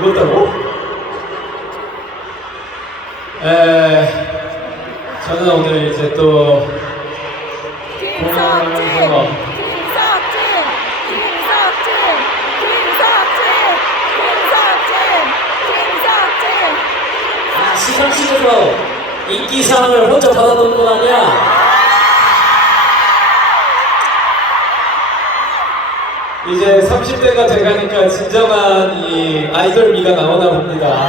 읽었다고? 에, 저는 오늘 이제 또 김석진, 김석진, 해서 김석진, 김석진, 김석진, 시상식에서 인기상을 혼자 받아놓은 건 아니야. 이제 30대가 돼가니까 진정한 이 아이돌 미가 나오나 봅니다.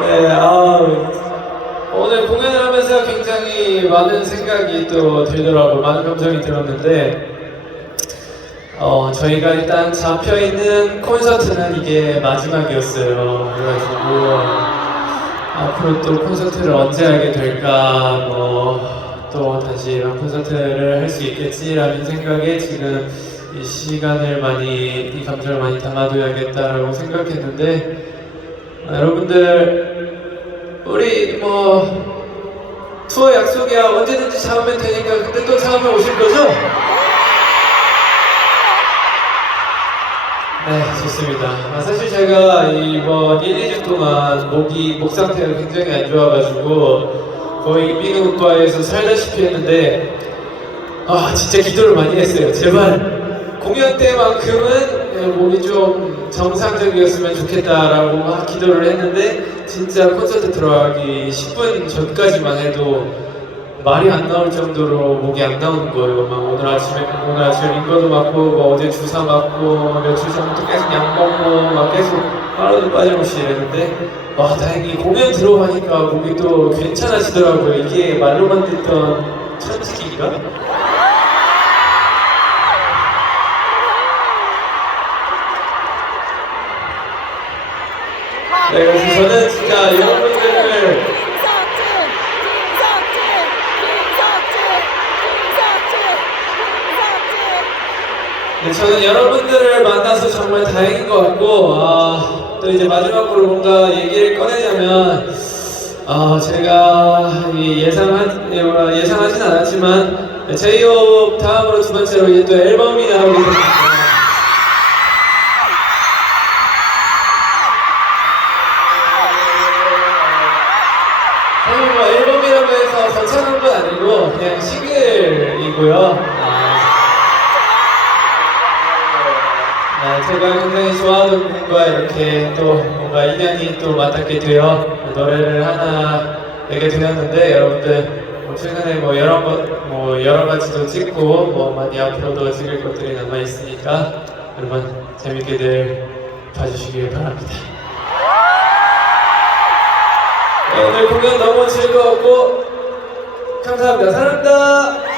네, 아, 오늘 공연을 하면서 굉장히 많은 생각이 또 들더라고요. 많은 감정이 들었는데, 어, 저희가 일단 잡혀있는 콘서트는 이게 마지막이었어요. 그래가지고, 앞으로 또 콘서트를 언제 하게 될까, 뭐, 또 다시 이런 콘서트를 할 수 있겠지라는 생각에 지금 이 시간을 많이, 이 감정을 많이 담아둬야겠다라고 생각했는데, 아, 여러분들, 우리 뭐, 투어 약속이야. 언제든지 잡으면 되니까 그때 또 잡으면 오실 거죠? 네, 좋습니다. 아, 사실 제가 이번 1, 2주 동안 목이, 목 상태가 굉장히 안 좋아가지고 거의 민우과에서 살다시피 했는데 아, 진짜 기도를 많이 했어요. 제발 공연 때만큼은 몸이 좀 정상적이었으면 좋겠다라고 막 기도를 했는데 진짜 콘서트 들어가기 10분 전까지만 해도 말이 안 나올 정도로 목이 안 나오는 거예요. 막 오늘 아침에 오늘 아침에 링거도 맞고 뭐 어제 주사 맞고 며칠 전부터 계속 약 먹고 막 계속 하루도 빠짐없이 이랬는데 와 다행히 공연 들어가니까 목이 또 괜찮아지더라고요. 이게 말로만 듣던 천직인가? 네, 그래서 저는 진짜 여러분들을 김석진, 김석진, 김석진, 김석진, 김석진. 네, 저는 여러분들을 만나서 정말 다행인 것 같고, 아, 또 이제 마지막으로 뭔가 얘기를 꺼내자면, 아, 제가 이 예상한, 예, 예상하진 않았지만, 제이홉 다음으로 두 번째로 이제 또 앨범이 나오게. 사실 뭐 앨범이라고 해서 거창한 건 아니고, 그냥 싱글이고요. 아, 제가 굉장히 좋아하는 분과 이렇게 또 뭔가 인연이 또 맞닿게 되어 노래를 하나 내게 되었는데 여러분들 뭐 최근에 뭐 여러 번, 뭐 여러 가지도 찍고 뭐 많이 앞으로도 찍을 것들이 남아 있으니까 여러분 재밌게들 봐주시길 바랍니다. 네, 오늘 공연 너무 즐거웠고 감사합니다. 사랑합니다.